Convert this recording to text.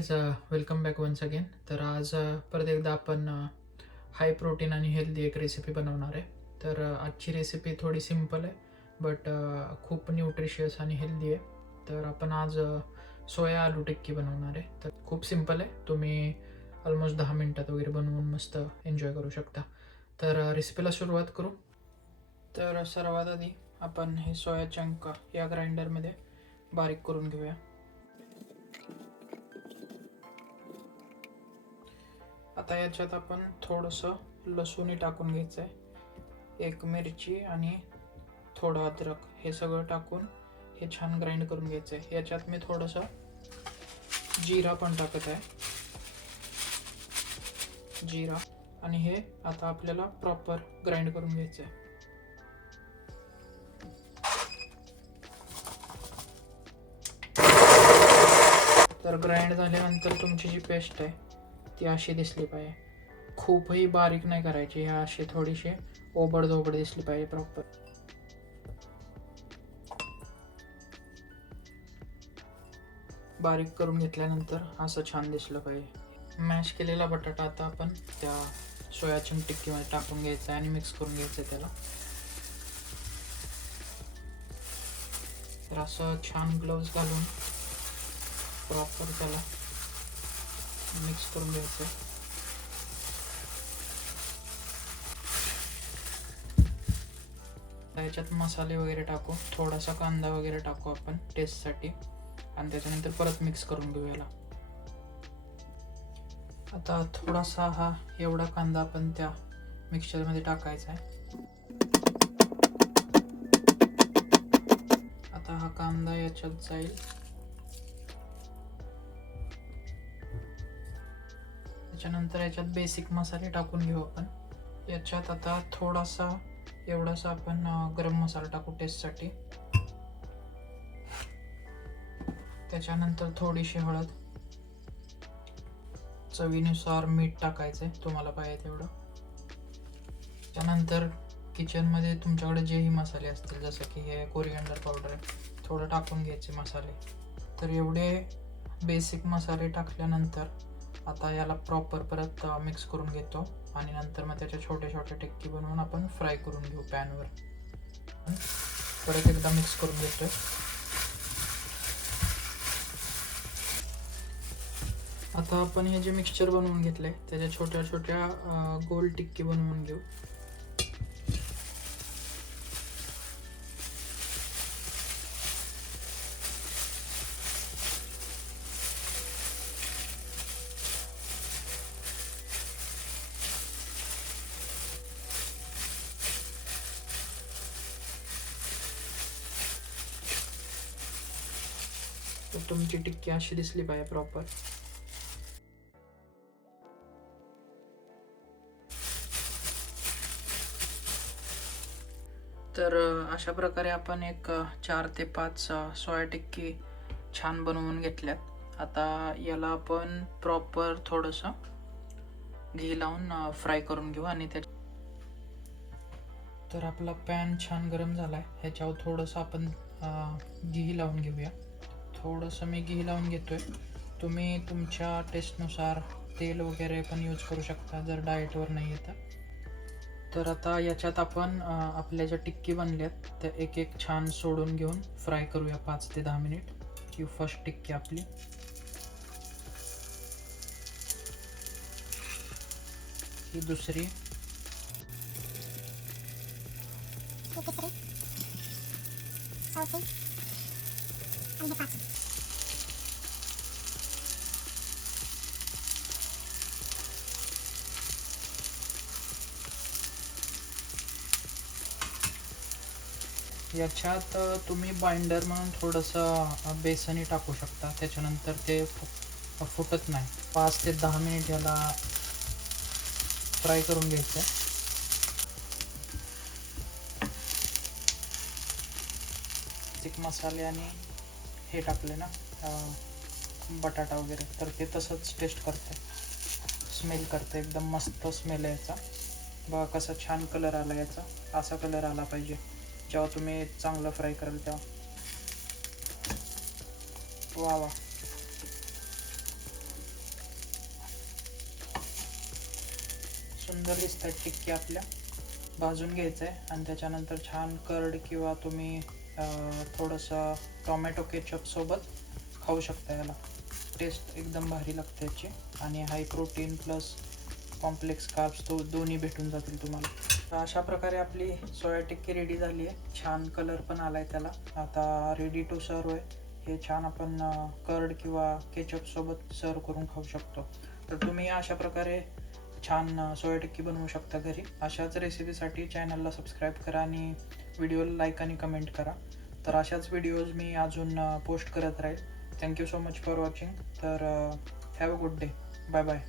Guys, welcome back once again. तर आज परत एकदा आपण हाय प्रोटीन आणि हेल्दी एक रेसिपी बनवणार आहे. तर आजची रेसिपी थोडी सिम्पल आहे बट खूप न्यूट्रिशियस आणि हेल्दी आहे. तर आपण आज सोया आलू टिक्की बनवणार आहे. तर खूप सिम्पल आहे, तुम्ही ऑलमोस्ट 10 मिनटात वगैरे बनवून मस्त एन्जॉय करू शकता. तर रेसिपीला सुरुवात करू. तर सर्वात आधी आपण हे सोया चंक या ग्राइंडरमध्ये बारीक करून घेऊया. आता याच्यात आपण थोडंसं लसूण टाकून घ्यायचं आहे, एक मिरची आणि थोडं अद्रक हे सगळं टाकून हे छान ग्राइंड करून घ्यायचं आहे. याच्यात मी थोडंसं जिरा पण टाकत आहे, जिरा, आणि हे आता आपल्याला प्रॉपर ग्राइंड करून घ्यायचं आहे. तर ग्राइंड झाल्यानंतर तुमची जी पेस्ट आहे ती अशी दिसली पाहिजे. खूपही बारीक नाही करायची, ह्या अशी थोडीशी ओबड दिसली पाहिजे प्रॉपर. बारीक करून घेतल्यानंतर असं छान दिसलं पाहिजे. मॅश केलेला बटाटा आता आपण त्या सोया चंक टिक्कीमध्ये टाकून घ्यायचा आणि मिक्स करून घ्यायचं त्याला. तर असं छान ग्लोव्ज घालून प्रॉपर त्याला मिक्स करून घ्यायचं. याच्यात मसाले वगैरे टाकू, थोडासा कांदा वगैरे टाकू आपण टेस्टसाठी, आणि त्याच्यानंतर परत मिक्स करून घेऊ याला. आता थोडासा हा एवढा कांदा आपण त्या मिक्सचरमध्ये टाकायचा आहे. आता हा कांदा याच्यात जाईल. त्याच्यानंतर याच्यात बेसिक मसाले टाकून घेऊ आपण. याच्यात आता थोडासा एवढासा आपण गरम मसाला टाकू टेस्टसाठी. त्याच्यानंतर थोडीशी हळद, चवीनुसार मीठ टाकायचं आहे तुम्हाला पाहिजे तेवढं. त्यानंतर किचनमध्ये तुमच्याकडे जेही मसाले असतील, जसं की हे कोरिअँडर पावडर आहे, थोडं टाकून घ्यायचे मसाले. तर एवढे बेसिक मसाले टाकल्यानंतर आता याला प्रॉपर परत मिक्स करून घेतो, आणि नंतर मग त्याच्या छोटे छोटे टिक्की बनवून आपण फ्राय करून घेऊ पॅनवर. परत एकदा मिक्स करून घेतोय. आता आपण हे जे मिक्सचर बनवून घेतलंय त्याच्या छोट्या छोट्या गोल टिक्की बनवून घेऊ. तर तुमची टिक्की अशी दिसली पाहिजे प्रॉपर. तर अशा प्रकारे आपण एक 4 ते 5 सोया टिक्की छान बनवून घेतल्यात. आता याला आपण प्रॉपर थोडंसं घी लावून फ्राय करून घेऊ. आणि त्या तर आपला पॅन छान गरम झाला आहे, ह्याच्यावर थोडंसं आपण घी लावून घेऊया. थोडंसं मी घी लावून घेतोय. तुम्ही तुमच्या टेस्टनुसार तेल वगैरे पण यूज करू शकता जर डाएटवर नाही येतं. तर आता याच्यात आपण आपल्या ज्या टिक्की बनल्यात त्या एक एक छान सोडून घेऊन फ्राय करूया 5 ते 10 मिनिट. ही फर्स्ट टिक्की आपली. ही दुसरी. याच्यात तुम्ही बाइंडर म्हणून थोडंसं बेसनही टाकू शकता, त्याच्यानंतर ते फुटत नाही. 5 ते 10 मिनिट याला फ्राय करून घ्यायचं. चिक मसाले आणि हे टाकले ना बटाटा वगैरे, तर ते तसंच टेस्ट करते, स्मेल करते, एकदम मस्त स्मेल आहे याचा. बघा कसा छान कलर आला याचा. असा कलर आला पाहिजे जेव्हा तुम्ही चांगलं फ्राय कराल तेव्हा. वा वा, सुंदर दिसतात टिक्की आपल्या. भाजून घ्यायचं आहे आणि त्याच्यानंतर छान कर्ड किंवा तुम्ही थोडंसं टॉमॅटो केचपसोबत खाऊ शकता. याला टेस्ट एकदम भारी लागते याची आणि high protein plus complex carbs दोन्ही भेटून जातील तुम्हाला. तर अशा प्रकारे आपली सोया टिक्की रेडी झाली आहे. छान कलर पण आला आहे त्याला. आता रेडी टू सर्व आहे. हे छान आपण कर्ड किंवा केचपसोबत सर्व करून खाऊ शकतो. तर तुम्ही अशा प्रकारे छान सोया टिक्की बनवू शकता घरी. अशाच रेसिपीसाठी चॅनलला सबस्क्राईब करा आणि व्हिडिओला लाईक आणि कमेंट करा. तर अशाच व्हिडिओज मी अजून पोस्ट करत राहील. Thank you so much for watching. तर have a good day. Bye bye.